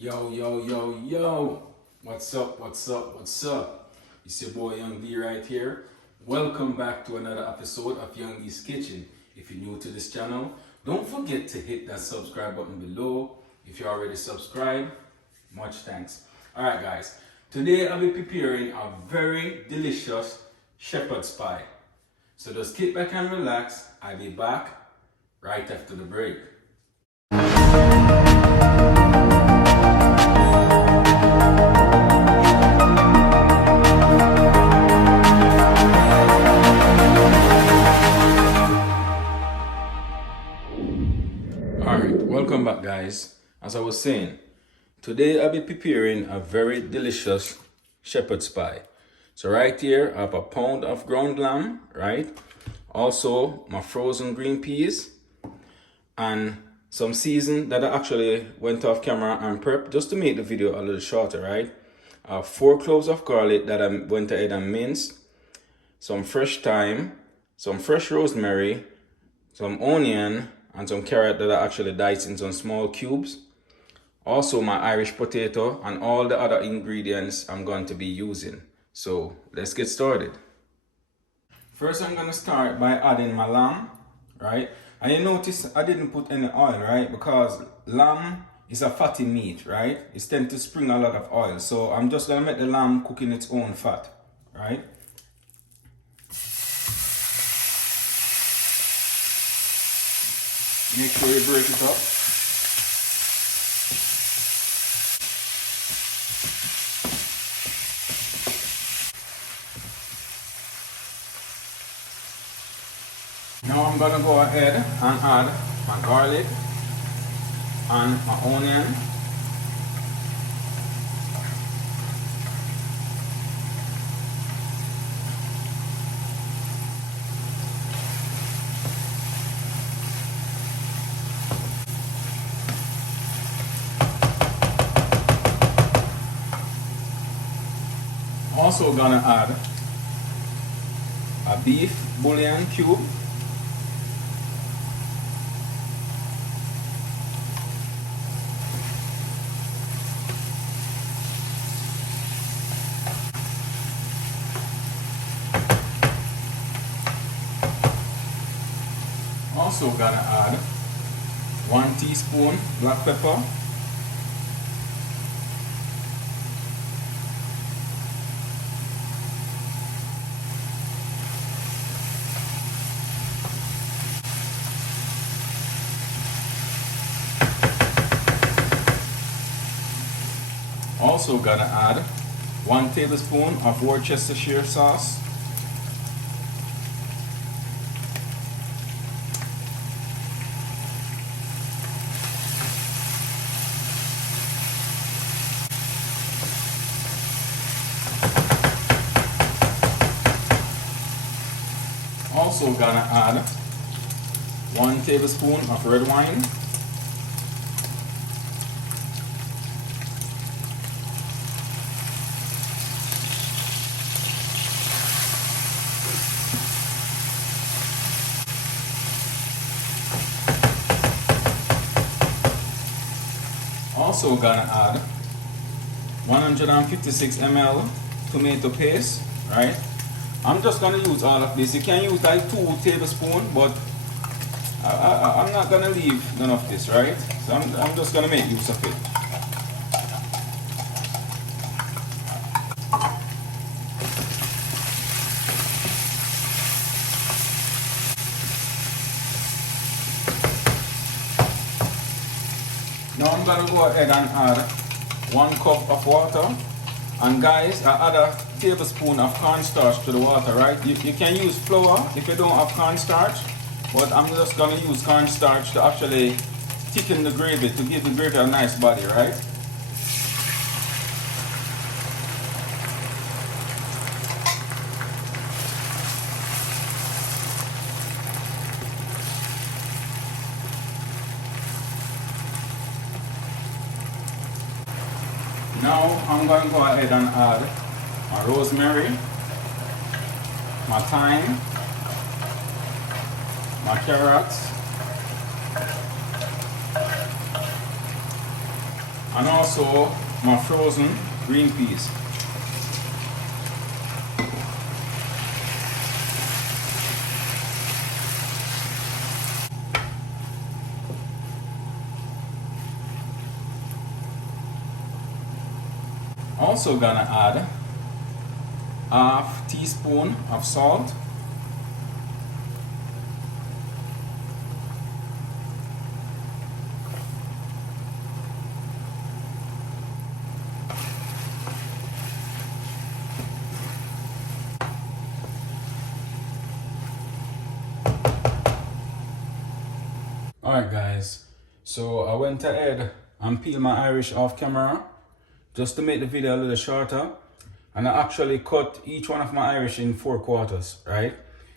Yo, yo, yo, yo. What's up, what's up, what's up? It's your boy Young D right here. Welcome back to another episode of Young D's Kitchen. If you're new to this channel, don't forget to hit that subscribe button below. If you're already subscribed, much thanks. Alright guys, today I'll be preparing a very delicious shepherd's pie. So just kick back and relax. I'll be back right after the break. Alright, welcome back guys. As I was saying, today I'll be preparing a very delicious shepherd's pie. So right here I have a pound of ground lamb, right? Also my frozen green peas and some season that I actually went off camera and prepped just to make the video a little shorter, right? 4 cloves of garlic that I went ahead and minced, some fresh thyme, some fresh rosemary, some onion, and some carrot that I actually diced in some small cubes. Also my Irish potato and all the other ingredients I'm going to be using. So let's get started. First I'm going to start by adding my lamb, right? And you notice I didn't put any oil, right? Because lamb is a fatty meat, right? It tends to spring a lot of oil. So I'm just going to make the lamb cook in its own fat, right? Make sure you break it up. Now I'm gonna go ahead and add my garlic and my onion. Also gonna add a beef bouillon cube. Also gonna add 1 teaspoon black pepper. Also gonna add 1 tablespoon of Worcestershire sauce. Also gonna add 1 tablespoon of red wine. Also gonna add 156 ml tomato paste, right? I'm just gonna use all of this. You can use like 2 tablespoons, but I'm not gonna leave none of this, right? So I'm just gonna make use of it. Now I'm gonna go ahead and add 1 cup of water. And guys, I add a tablespoon of cornstarch to the water, right? You can use flour if you don't have cornstarch, but I'm just gonna use cornstarch to actually thicken the gravy, to give the gravy a nice body, right? Now I'm going to go ahead and add my rosemary, my thyme, my carrots, and also my frozen green peas. Also gonna add half teaspoon of salt, alright guys, so I went ahead and peeled my Irish off camera just to make the video a little shorter, and I actually cut each one of my Irish in 4/4, right?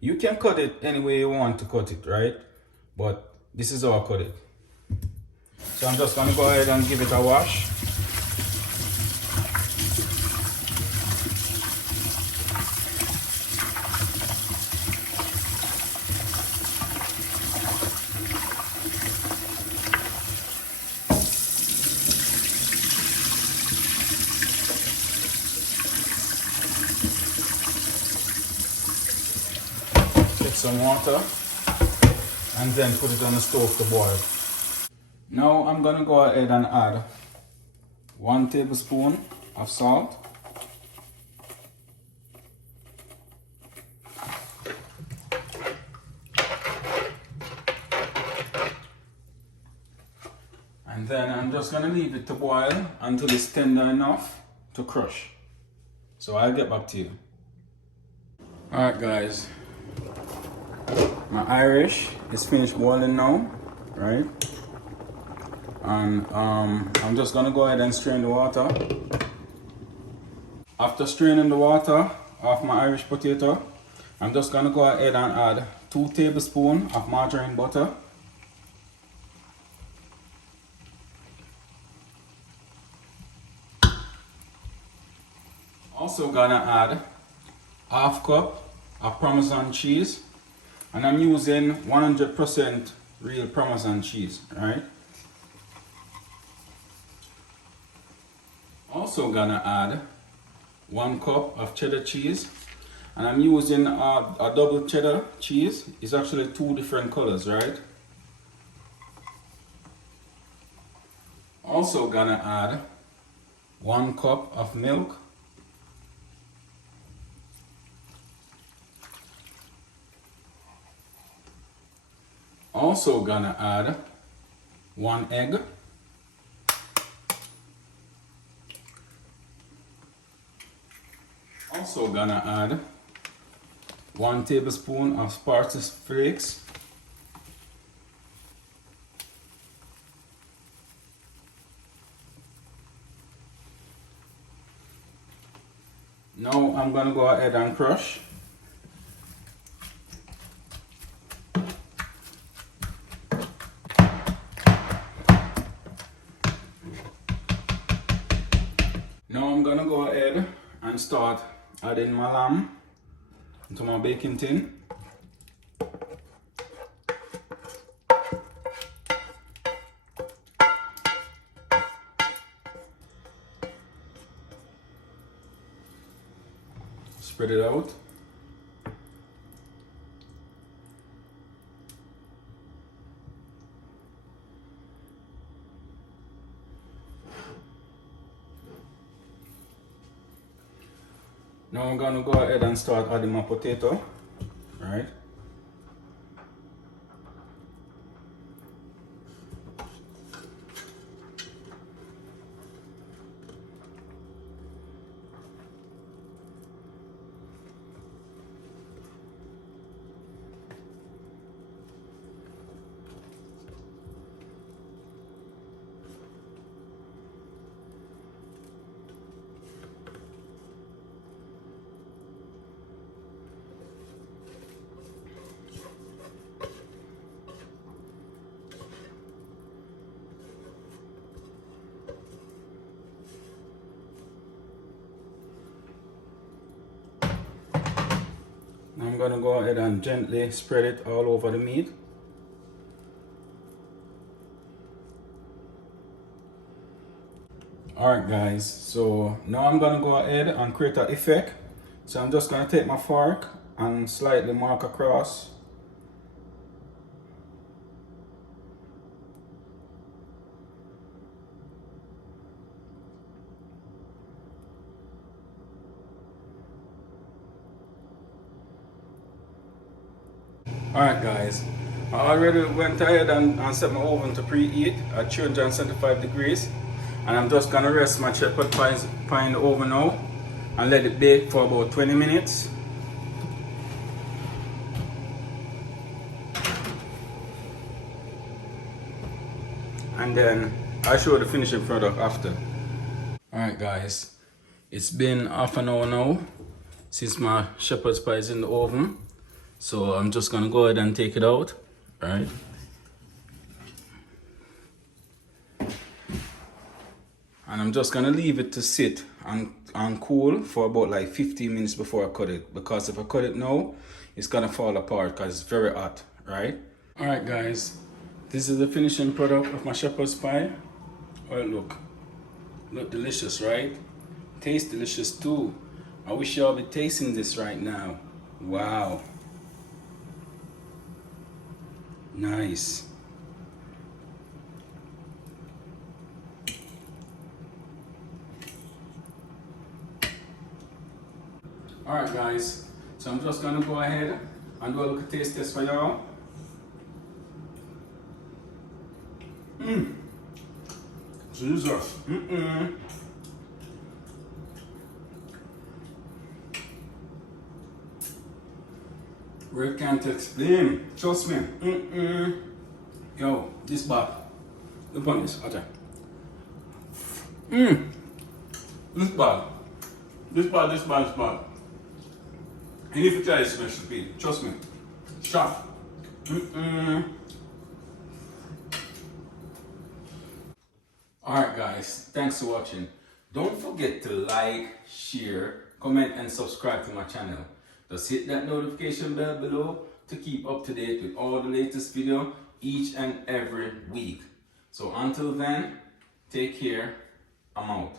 You can cut it any way you want to cut it, right? But this is how I cut it. So I'm just gonna go ahead and give it a wash. Some water and then put it on the stove to boil. Now I'm gonna go ahead and add 1 tablespoon of salt, and then I'm just gonna leave it to boil until it's tender enough to crush. So I'll get back to you. Alright guys, my Irish is finished boiling now, right? And I'm just gonna go ahead and strain the water. After straining the water off my Irish potato, I'm just gonna go ahead and add 2 tablespoons of margarine butter. Also gonna add half cup of Parmesan cheese. And I'm using 100% real Parmesan cheese, right? Also gonna add 1 cup of cheddar cheese. And I'm using a double cheddar cheese. It's actually 2 different colors, right? Also gonna add 1 cup of milk. Also gonna add 1 egg. Also gonna add 1 tablespoon of Parsley flakes. Now I'm gonna go ahead and crush. Now I'm gonna go ahead and start adding my lamb into my baking tin. Spread it out. Now I'm gonna go ahead and start adding my potato, right? Now I'm gonna go ahead and gently spread it all over the meat. Alright guys, so now I'm gonna go ahead and create an effect. So I'm just gonna take my fork and slightly mark across. Alright guys, I already went ahead and set my oven to preheat at 375 degrees. And I'm just gonna rest my shepherd pie in the oven now and let it bake for about 20 minutes. And then I'll show the finishing product after. Alright guys, it's been half an hour now since my shepherd's pie is in the oven. So I'm just gonna go ahead and take it out, right? And I'm just gonna leave it to sit and cool for about like 15 minutes before I cut it. Because if I cut it now, it's gonna fall apart because it's very hot, right? Alright guys, this is the finishing product of my shepherd's pie. Oh look delicious, right? Tastes delicious too. I wish y'all be tasting this right now. Wow. Nice. Alright guys, so I'm just gonna go ahead and do a little taste test for y'all. Jesus. Red can't explain. Trust me. Yo, this bad. Look on this. Okay. This bad. This bad. You need to try this recipe. Trust me. Sharp. Alright guys, thanks for watching. Don't forget to like, share, comment and subscribe to my channel. Just hit that notification bell below to keep up to date with all the latest video each and every week. So until then, take care. I'm out.